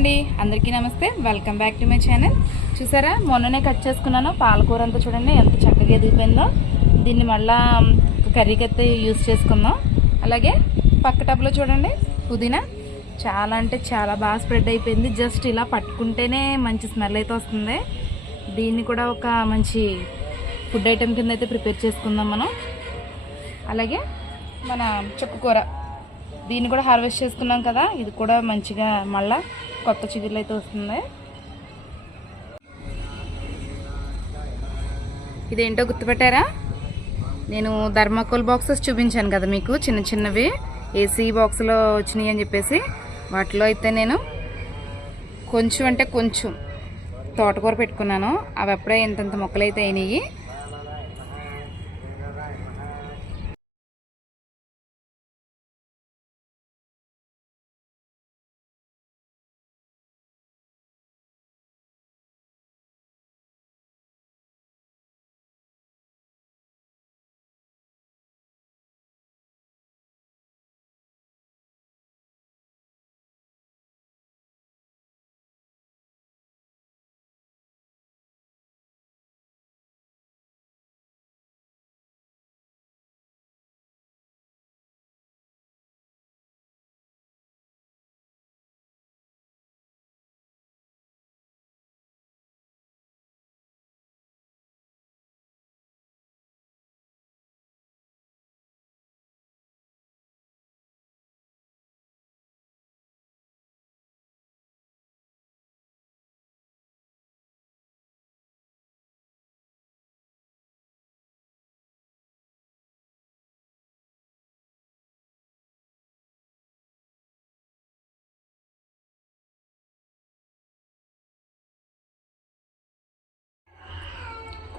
అండి, అందరికీ నమస్తే. Welcome back to my channel. చూసారా, మొన్ననే కట్ చేసుకున్నాను పాలకూర అంతా. చూడండి ఎంత చక్కగా ఎదిగిపోయిందో. దీన్ని మళ్ళా కర్రీకి అయితే యూజ్ చేసుకుందాం. అలాగే పక్క టబ్లో చూడండి పుదీనా చాలా అంటే చాలా బాగా స్ప్రెడ్ అయిపోయింది. జస్ట్ ఇలా పట్టుకుంటేనే మంచి స్మెల్ అయితే వస్తుంది. దీన్ని కూడా ఒక మంచి ఫుడ్ ఐటెం కింద అయితే ప్రిపేర్ చేసుకుందాం మనం. అలాగే మన చుక్కకూర, దీన్ని కూడా హార్వెస్ట్ చేసుకున్నాం కదా, ఇది కూడా మంచిగా మళ్ళా కొత్త చిగుర్లు అయితే వస్తుంది. ఇదేంటో గుర్తుపెట్టారా? నేను థర్మాకోల్ బాక్సెస్ చూపించాను కదా మీకు, చిన్న చిన్నవి ఏసీ బాక్స్లో వచ్చినాయి అని చెప్పేసి. వాటిలో అయితే నేను కొంచెం అంటే కొంచెం తోటకూర పెట్టుకున్నాను. అవి అప్పుడే ఇంతంత మొక్కలు అయితే అయినాయి.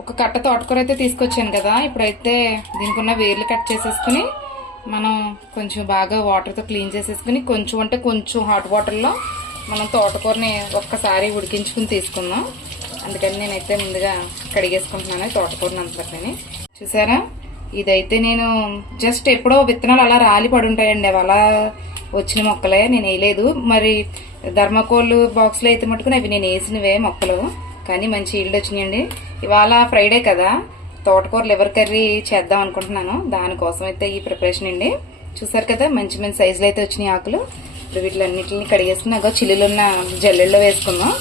ఒక కట్ట తోటకూర అయితే తీసుకొచ్చాను కదా. ఇప్పుడైతే దీనికి ఉన్న వేర్లు కట్ చేసేసుకుని మనం కొంచెం బాగా వాటర్తో క్లీన్ చేసేసుకుని కొంచెం అంటే కొంచెం హాట్ వాటర్లో మనం తోటకూరని ఒక్కసారి ఉడికించుకుని తీసుకుందాం. అందుకని నేనైతే ముందుగా కడిగేసుకుంటున్నాను తోటకూరని అంతని. చూసారా, ఇదైతే నేను జస్ట్ ఎప్పుడో విత్తనాలు అలా రాలి పడి ఉంటాయండి. అవి అలా వచ్చిన మొక్కలే, నేను వేయలేదు. మరి థర్మాకోల్ బాక్స్లో అయితే మట్టుకుని అవి నేను వేసినవే మొక్కలు, కానీ మంచి ఈల్డ్ వచ్చినాయండి. ఇవాళ ఫ్రైడే కదా, తోటకూర లివర్ కర్రీ చేద్దాం అనుకుంటున్నాను. దానికోసం అయితే ఈ ప్రిపరేషన్ అండి. చూసారు కదా, మంచి మంచి సైజులో అయితే వచ్చినాయి ఆకులు. ఇప్పుడు వీటిలన్నింటిని కడిగేసుకుని అగో చిల్లులున్న జల్లెల్లో వేసుకుందాం.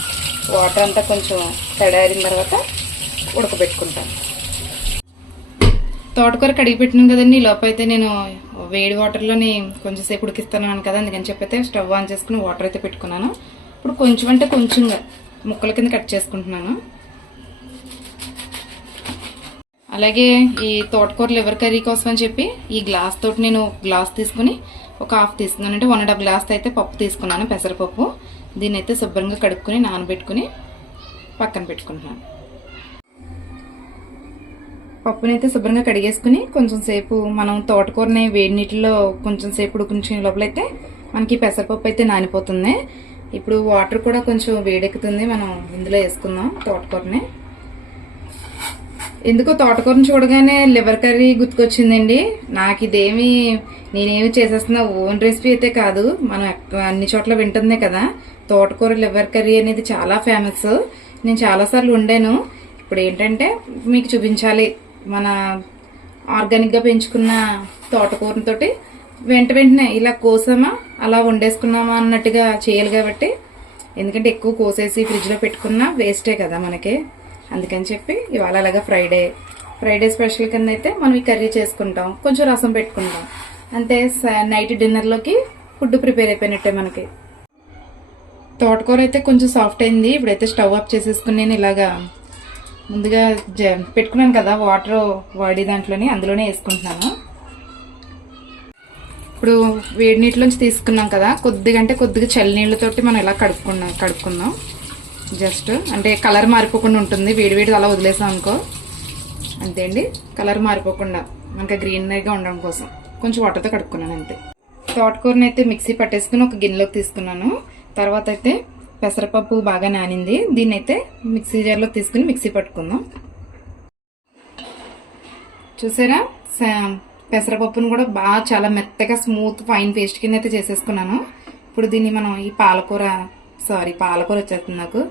వాటర్ అంతా కొంచెం తడారిన తర్వాత ఉడకబెట్టుకుంటాను. తోటకూర కడిగి పెట్టినాం కదండి. ఈ లోపు అయితే నేను వేడి వాటర్లోని కొంచెం సేపు ఉడికిస్తున్నాను కదా, అందుకని చెప్పైతే స్టవ్ ఆన్ చేసుకుని వాటర్ అయితే పెట్టుకున్నాను. ఇప్పుడు కొంచెం అంటే కొంచెంగా ముక్కల కింద కట్ చేసుకుంటున్నాను. అలాగే ఈ తోటకూర లివర్ కర్రీ కోసం అని చెప్పి ఈ గ్లాస్ తోటి నేను గ్లాస్ తీసుకుని ఒక హాఫ్ తీసుకున్నాను. అంటే 1.5 గ్లాస్ అయితే పప్పు తీసుకున్నాను, పెసరపప్పు. దీన్ని అయితే శుభ్రంగా కడుక్కుని నానబెట్టుకుని పక్కన పెట్టుకుంటున్నాను. పప్పునైతే శుభ్రంగా కడిగేసుకుని కొంచెం సేపు మనం తోటకూరని వేడి నీటిలో కొంచెం సేపు ఉడికించిన లోపలైతే మనకి పెసరపప్పు అయితే నానిపోతుంది. ఇప్పుడు వాటర్ కూడా కొంచెం వేడెక్కుతుంది. మనం ఇందులో వేసుకుందాం తోటకూరని. ఎందుకో తోటకూరని చూడగానే లివర్ కర్రీ గుర్తుకొచ్చిందండి నాకు. ఇదేమి నేనేమి చేసేస్తున్నా ఓన్ రెసిపీ అయితే కాదు, మనం అన్ని చోట్ల వింటుందే కదా. తోటకూర లివర్ కర్రీ అనేది చాలా ఫేమస్. నేను చాలాసార్లు వండాను. ఇప్పుడు ఏంటంటే మీకు చూపించాలి, మన ఆర్గానిక్గా పెంచుకున్న తోటకూరతోటి వెంటనే ఇలా కోసామా అలా వండేసుకున్నామా అన్నట్టుగా చేయాలి కాబట్టి. ఎందుకంటే ఎక్కువ కోసేసి ఫ్రిడ్జ్లో పెట్టుకున్నా వేస్టే కదా మనకి. అందుకని చెప్పి ఇవాళ అలాగా ఫ్రైడే స్పెషల్ కింద అయితే మనం ఈ కర్రీ చేసుకుంటాం. కొంచెం రసం పెట్టుకుంటాం అంతే. నైట్ డిన్నర్లోకి ఫుడ్ ప్రిపేర్ అయిపోయినట్టే మనకి. తోటకూర అయితే కొంచెం సాఫ్ట్ అయింది. ఇప్పుడైతే స్టవ్ ఆఫ్ చేసేసుకుని నేను ఇలాగా ముందుగా పెట్టుకున్నాను కదా వాటర్ వాడి దాంట్లోని అందులోనే వేసుకుంటున్నాను. ఇప్పుడు వేడి నీటిలోంచి తీసుకున్నాం కదా, కొద్దిగా అంటే కొద్దిగా చల్ల నీళ్ళతోటి మనం ఇలా కడుక్కుందాం. జస్ట్ అంటే కలర్ మారిపోకుండా ఉంటుంది. వేడివేడి అలా వదిలేసాం అనుకో, అంతే అండి. కలర్ మారిపోకుండా మనకి గ్రీనరీగా ఉండడం కోసం కొంచెం వాటర్తో కడుక్కున్నాను అంతే. తోటకూరని అయితే మిక్సీ పట్టేసుకుని ఒక గిన్నెలోకి తీసుకున్నాను. తర్వాత అయితే పెసరపప్పు బాగా నానింది. దీన్ని అయితే మిక్సీ జార్లో తీసుకుని మిక్సీ పట్టుకుందాం. చూసారా, పెసరపప్పును కూడా బాగా చాలా మెత్తగా స్మూత్ ఫైన్ పేస్ట్ కింద అయితే చేసేసుకున్నాను. ఇప్పుడు దీన్ని మనం ఈ పాలకూర సారీ పాలకూర వచ్చేస్తుంది నాకు.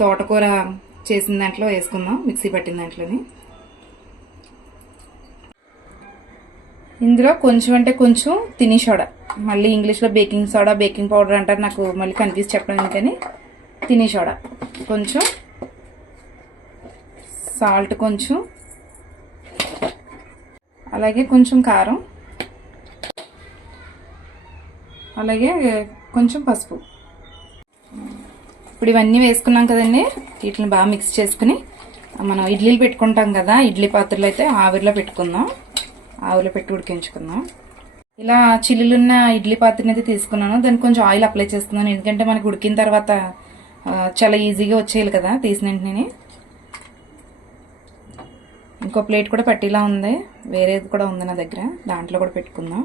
తోటకూర చేసిన దాంట్లో వేసుకుందాం, మిక్సీ పట్టిన దాంట్లోని. ఇందులో కొంచెం అంటే కొంచెం తిని సోడా, మళ్ళీ ఇంగ్లీష్లో బేకింగ్ సోడా బేకింగ్ పౌడర్ అంటారు, నాకు మళ్ళీ కన్ఫ్యూజ్ చెప్పడం ఎందుకని తిని సోడా కొంచెం, సాల్ట్ కొంచెం, అలాగే కొంచెం కారం, అలాగే కొంచెం పసుపు. ఇప్పుడు ఇవన్నీ వేసుకున్నాం కదండి, వీటిని బాగా మిక్స్ చేసుకుని మనం ఇడ్లీలు పెట్టుకుంటాం కదా, ఇడ్లీ పాత్రలు అయితే ఆవిరిలో పెట్టుకుందాం, ఆవిరిలో పెట్టి ఉడికించుకుందాం. ఇలా చిల్లులున్న ఇడ్లీ పాత్రని అయితే తీసుకున్నాను, దానికి కొంచెం ఆయిల్ అప్లై చేస్తున్నాను, ఎందుకంటే మనకి ఉడికిన తర్వాత చాలా ఈజీగా వచ్చేయాలి కదా తీసిన వెంటనే. ఇంకో ప్లేట్ కూడా పట్టిలా ఉంది, వేరేది కూడా ఉంది నా దగ్గర, దాంట్లో కూడా పెట్టుకుందాం.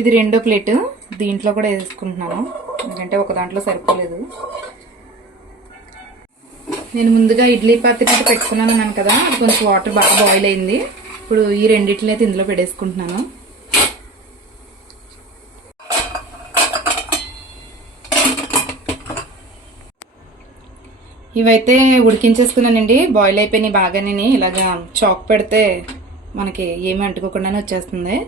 ఇది రెండో ప్లేట్, దీంట్లో కూడా వేసుకుంటున్నాను, ఎందుకంటే ఒక దాంట్లో సరిపోలేదు. నేను ముందుగా ఇడ్లీ పాత్ర అయితే పెట్టుకున్నాను అన్నాను కదా, అది కొంచెం వాటర్ బాగా బాయిల్ అయింది. ఇప్పుడు ఈ రెండిట్లని అయితే ఇందులో పెట్టేసుకుంటున్నాను. ఇవైతే ఉడికించేసుకున్నానండి, బాయిల్ అయిపోయినాయి బాగానే. ఇలాగా చాక్ పెడితే మనకి ఏమీ అంటుకోకుండానే వచ్చేస్తుంది.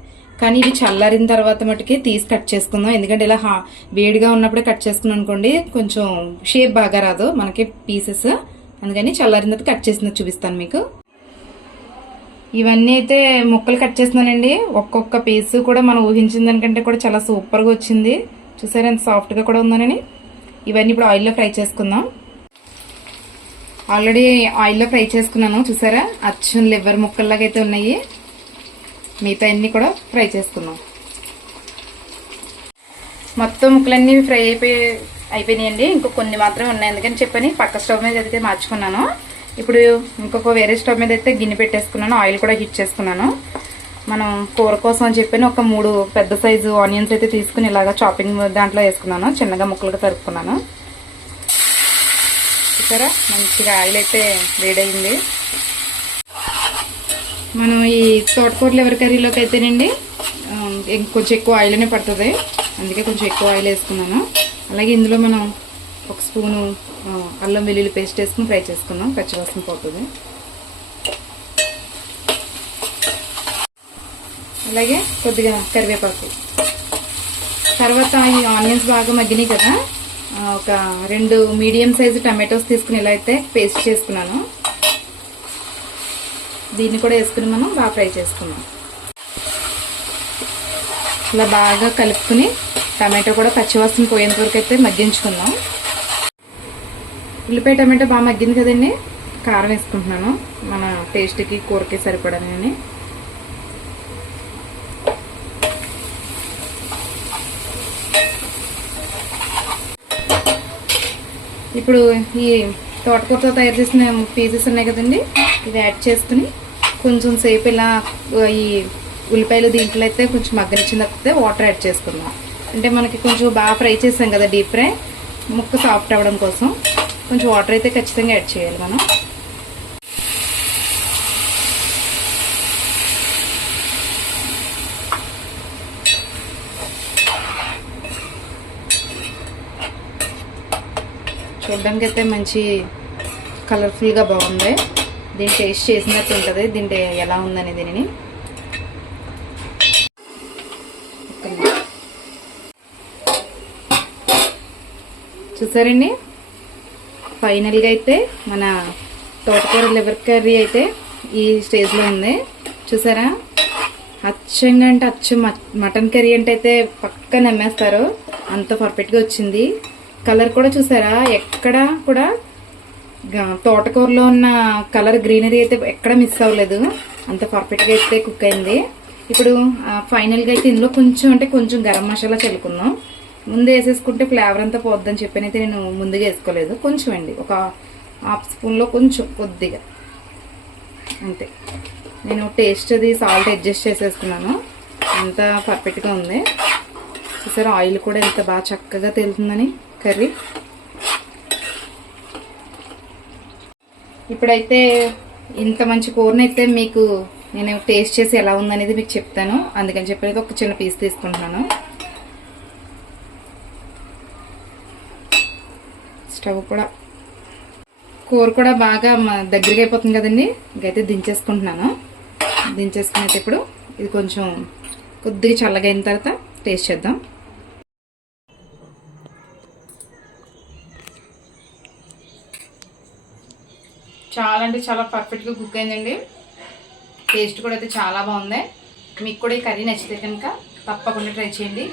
కానీ ఇది చల్లారిన తర్వాత మటుకి తీసి కట్ చేసుకుందాం, ఎందుకంటే ఇలా వేడిగా ఉన్నప్పుడే కట్ చేసుకున్నాం అనుకోండి కొంచెం షేప్ బాగా రాదు మనకి పీసెస్, అందుకని చల్లారిన తర్వాత కట్ చేసినది చూపిస్తాను మీకు. ఇవన్నీ అయితే ముక్కలు కట్ చేస్తున్నానండి, ఒక్కొక్క పీసు కూడా మనం ఊహించిన దానికంటే కూడా చాలా సూపర్గా వచ్చింది. చూసారా ఎంత సాఫ్ట్గా కూడా ఉందనని. ఇవన్నీ ఇప్పుడు ఆయిల్లో ఫ్రై చేసుకుందాం. ఆల్రెడీ ఆయిల్లో ఫ్రై చేసుకున్నాను, చూసారా అచ్చు లివర్ ముక్కల్లాగా అయితే ఉన్నాయి. మిగతా అన్నీ కూడా ఫ్రై చేసుకుందాం. మొత్తం ముక్కలన్నీ ఫ్రై అయిపోయినాయండి, ఇంకో కొన్ని మాత్రమే ఉన్నాయి, అందుకని చెప్పని పక్క స్టవ్ మీద అయితే మార్చుకున్నాను. ఇప్పుడు ఇంకొక వేరే స్టవ్ మీద అయితే గిన్నె పెట్టేసుకున్నాను, ఆయిల్ కూడా హీట్ చేసుకున్నాను. మనం కూర కోసం అని చెప్పని ఒక 3 పెద్ద సైజు ఆనియన్స్ అయితే తీసుకుని ఇలాగా చాపింగ్ దాంట్లో వేసుకున్నాను, చిన్నగా ముక్కలుగా తరుపుకున్నాను. చూసారా మంచిగా ఆయిల్ అయితే వేడైంది. మనం ఈ తోటకూర లివర్ కర్రీలోకి అయితేనండి కొంచెం ఎక్కువ ఆయిల్ అనే పడుతుంది, అందుకే కొంచెం ఎక్కువ ఆయిల్ వేసుకున్నాను. అలాగే ఇందులో మనం ఒక స్పూను అల్లం వెల్లుల్లి పేస్ట్ వేసుకుని ఫ్రై చేసుకుందాం, పచ్చివాసన పోతుంది. అలాగే కొద్దిగా కరివేపాకు. తర్వాత ఈ ఆనియన్స్ బాగా మగ్గినాయి కదా, ఒక 2 మీడియం సైజు టమాటోస్ తీసుకుని ఇలా అయితే పేస్ట్ చేసుకున్నాను, దీన్ని కూడా వేసుకుని మనం బాగా ఫ్రై చేసుకున్నాం. ఇలా బాగా కలుపుకుని టమాటో కూడా పచ్చివాసన పోయేంత వరకు అయితే మగ్గించుకుందాం. ఉల్లిపాయ టమాటో బాగా మగ్గింది కదండి, కారం వేసుకుంటున్నాను మన టేస్ట్కి కూరకి సరిపడని. ఇప్పుడు ఈ తోటకూరతో తయారు చేసిన పీసెస్ ఉన్నాయి కదండి, ఇది యాడ్ చేసుకుని కొంచెం సేపు ఇలా ఈ ఉల్లిపాయలు దీంట్లో అయితే కొంచెం మగ్గనిచ్చిన తప్పితే వాటర్ యాడ్ చేసుకుందాం. అంటే మనకి కొంచెం బాగా ఫ్రై చేసాం కదా డీప్ ఫ్రై, ముక్క సాఫ్ట్ అవ్వడం కోసం కొంచెం వాటర్ అయితే ఖచ్చితంగా యాడ్ చేయాలి మనం. చూడడానికి అయితే మంచి కలర్ఫుల్గా బాగుంది, దీన్ని టేస్ట్ చేసినట్టు ఉంటుంది, దీంట్లో ఎలా ఉందని దీనిని. చూసారండి ఫైనల్గా అయితే మన తోటకూర లివర్ కర్రీ అయితే ఈ స్టేజ్లో ఉంది. చూసారా అచ్చంగా అంటే అచ్చం మటన్ కర్రీ అంటే అయితే పక్కా నమ్మేస్తారు, అంత పర్ఫెక్ట్గా వచ్చింది. కలర్ కూడా చూసారా ఎక్కడ కూడా తోటకూరలో ఉన్న కలర్ గ్రీనరీ అయితే ఎక్కడ మిస్ అవ్వలేదు, అంత పర్ఫెక్ట్గా అయితే కుక్ అయింది. ఇప్పుడు ఫైనల్గా అయితే ఇందులో కొంచెం అంటే కొంచెం గరం మసాలా చల్లుకుందాం. ముందు వేసేసుకుంటే ఫ్లేవర్ అంతా పోద్దని చెప్పనైతే నేను ముందుగా వేసుకోలేదు, కొంచెం అండి ఒక హాఫ్ స్పూన్లో కొంచెం కొద్దిగా అంతే. నేను టేస్ట్ అది సాల్ట్ అడ్జస్ట్ చేసేసుకున్నాను, అంత పర్ఫెక్ట్గా ఉంది. చూసారా ఆయిల్ కూడా ఎంత బాగా చక్కగా తేలుతుందని కర్రీ. ఇప్పుడైతే ఇంత మంచి కూరని అయితే మీకు నేను టేస్ట్ చేసి ఎలా ఉందనేది మీకు చెప్తాను, అందుకని చెప్పి ఒక చిన్న పీస్ తీసుకుంటున్నాను. స్టవ్ కూడా కూర కూడా బాగా దగ్గరికి అయిపోతుంది కదండి. ఇంకైతే దించేసుకుంటున్నాను. దించేసుకునేది ఇప్పుడు ఇది కొంచెం కొద్దిగా చల్లగా అయిన తర్వాత టేస్ట్ చేద్దాం. చాలా అంటే చాలా పర్ఫెక్ట్గా కుక్ అయిందండి. టేస్ట్ కూడా అయితే చాలా బాగుంది. మీకు కూడా ఈ కర్రీ నచ్చితే కనుక తప్పకుండా ట్రై చేయండి.